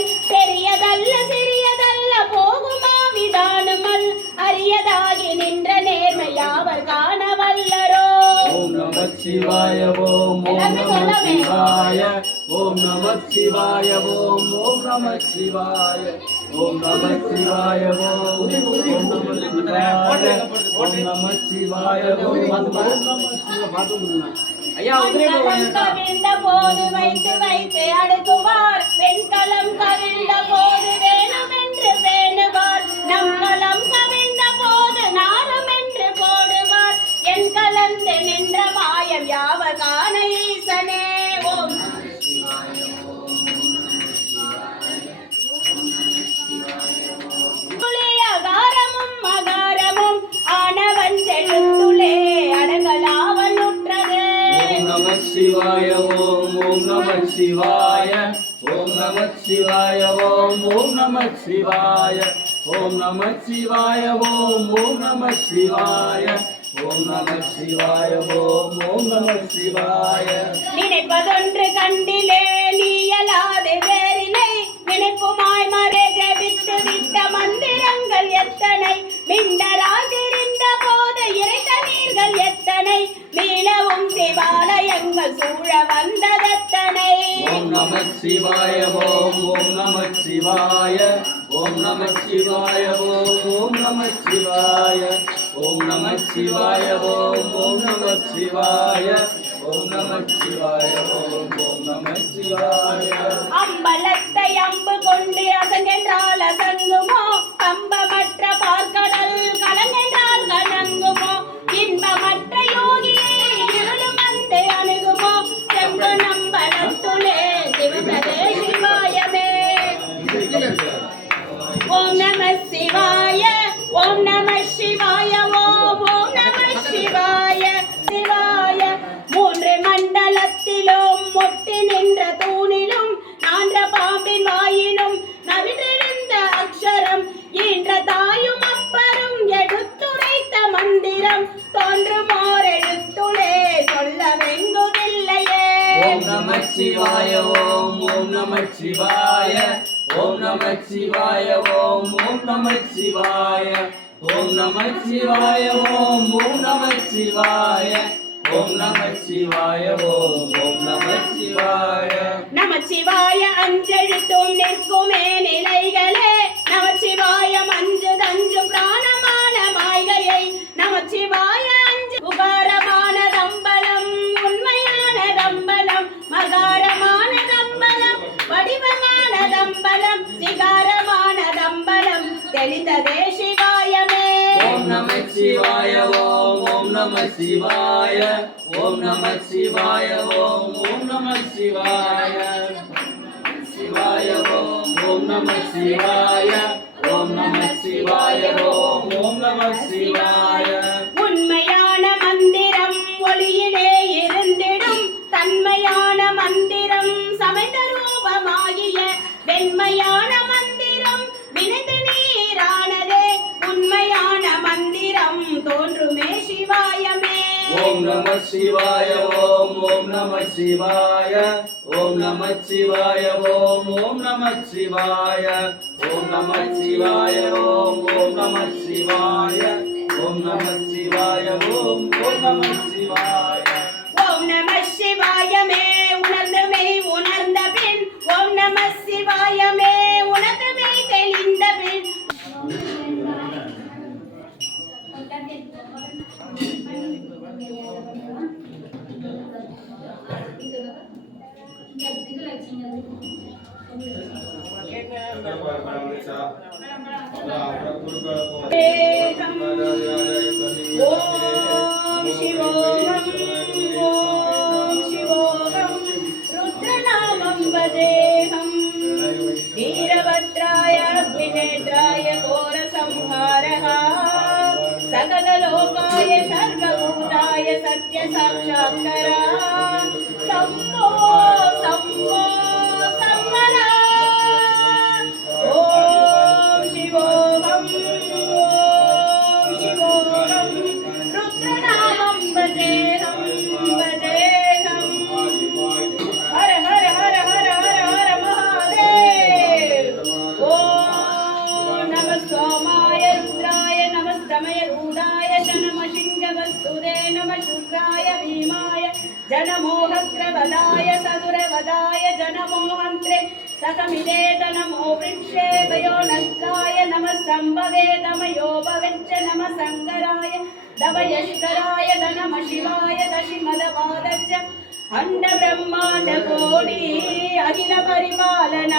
செயல் பெரியதல்ல சிறியதல்ல போகுமா விதானமல் அரியதாகி நின்ற நேர்மையாவர் காண வல்லரோ. ஓம் நம சிவாய ஓம் ஓம் நம சிவாய ஓம் நம சிவாய ஓம் ஓம் நம சிவாய ஓம் நம சிவாய ஓம் ஓம் நம சிவாய ஓம் நம சிவாய ஓம் ஐயா கவிழ்ந்த போது வைத்து வைத்து அடுக்குவார் வெண்கலம் கவிழ்ந்த போது வேணும் என்று வேணுவார் நம் களம் கவிழ்ந்த போது நாரம் என்று போடுவார் என் கலந்து நின்ற மாயம் யாவர் காண ஈசனே. ஓம் அகாரமும் மகாரமும் ஆனவன் செழுத்துளே அடங்கலாவன் உற்றது. ஓம் நம சிவாய ஓம் ஓம் நம சிவாய ஓம் நம சிவாய ஓம் ஓம் நம சிவாய ஓம் நம சிவாய ஓம் ஓம் நம சிவாய ஓம் நம சிவாய ஓம் ஓம் நம சிவாய. நினைப்பதொன்று கண்டிலே நீயலாது வேறினை நினைப்புமாய் மறை ஜெபித்து விட்ட மந்திரங்கள் எத்தனை மிண்டராதிருந்த போது இறைத்த நீர்கள் எத்தனை மீளவும் சிவாலயங்கள் சூழ வந்ததெத்தனை. ஓம் நம சிவாய ஓம் ஓம் நம சிவாய ஓம் நம சிவாய ஓம் ஓம் நம சிவாய ஓம் நம சிவாய ஓம் ஓம் நம சிவாய ஓம் நம சிவாய ஓம் ஓம் நம சிவாய. அம்பலத்தை அம்பு கொண்டு அசங்கென்றால் அசங்குமோ கம்பமற்ற பார்க்கடல் கலங்கென்றால் கலங்குமோ இன்பமற்ற யோகியை இருளும் வந்து அணுகுமோ செம்பு நம்பலத்துளே சிவந்ததே சிவாயமே. ஓம் நம சிவாய ஓம் நம சிவாய ஓம் ஓம் நம சிவாய சிவாய. மூன்று மண்டலத்திலும் முட்டி நின்ற தூணிலும் நான்ற பாம்பின் வாயிலும் நவிற்றிருந்த அக்ஷரம் ஈன்ற தாயும் அப்பரும் எடுத்துரைத்த மந்திரம் தோன்றுமோர் எழுத்துளே சொல்ல வெங்குதில்லையே. ஓம் நம சிவாய ஓம் ஓம் நம சிவாய ஓம் நம சிவாய ஓம் ஓம் நம சிவாய ஓம் நம சிவாய ஓம் ஓம் நம சிவாய ஓம் நம சிவாய ஓம் ஓம் நம சிவாய. நமச்சிவாய அஞ்செழுத்தும் நிற்குமே நிலைகளே நமச்சிவாயம் அஞ்சு தஞ்சும் பிராணமான மாய்கையை நமச்சிவாய அஞ்சு உகாரமான தம்பலம் உண்மையான தம்பலம் மகாரமான தம்பலம் வடிவமான தம்பலம் சிகாரமான தம்பலம் தெளிந்ததே சிவாயமே. ஓம் நம சிவாய ஓம் ஓம் நம சிவாய ஓம் நம சிவாய ஓம் ஓம் நம சிவாய சிவாய ஓம் ஓம் நம சிவாய ஓம் நம சிவாய ஓம் ஓம் நம சிவாய. உண்மையான மந்திரம் ஒளியிலே இருந்திடும் தன்மையான மந்திரம் சமைந்த ரூபமாகிய வெண்மையான மந்திரம் வினைந்து நீரானதே உண்மையான மந்திரம் தோன்றுமே சிவாயமே. ஓம் நம சிவாய ஓம் ஓம் நம சிவாய ஓம் நம சிவாய ஓம் ஓம் நம சிவாய ஓம் நம சிவாய ஓம் ஓம் நம சிவாய ஓம் நம சிவாய ஓம் ஓம் நம சிவாய. ஓம் நம சிவாயமே உணர்ந்தமே உணர்ந்த பின் ஓம் நம சிவாயமே உணர்ந்தமே தெளிந்த பின். ஓம் சிவோகம் ஓம் சிவோகம் ருத்ரநாமம் வதேஹம் வீரபத்ராய அக்னிநேத்ராய கோரசம்ஹாரः सकललोकाय सर्वभूताय सत्यसाक्षात्करा शम्भो शम्भो शम्भरा ॐ शिवोऽहं ॐ शिवोऽहं रुद्रनामं भजेऽहं भजेऽहं। हर हर हर हर हर हर महादेव। ॐ शिवोऽहं ॐ शिवोऽहं रुद्रनामं भजेऽहं भजेऽहं। हर हर हर हर हर हर महादेव। ॐ शिवोऽहं ॐ शिवोऽहं रुद्रनामं भजेऽहं भजेऽहं। हर हर हर हर हर हर महादेव। वदाय सदुरवदाय जनमोहन्त्रे सकमिदेत नमो वृक्षे वयोनस्काय नमः सम्भवेदमयो भवेच्च नमः सङ्गराय दवयश्कराय नमः शिवाय दशिमदवादच्च अण्ड ब्रह्माण्ड कोटि अखिल परिपालन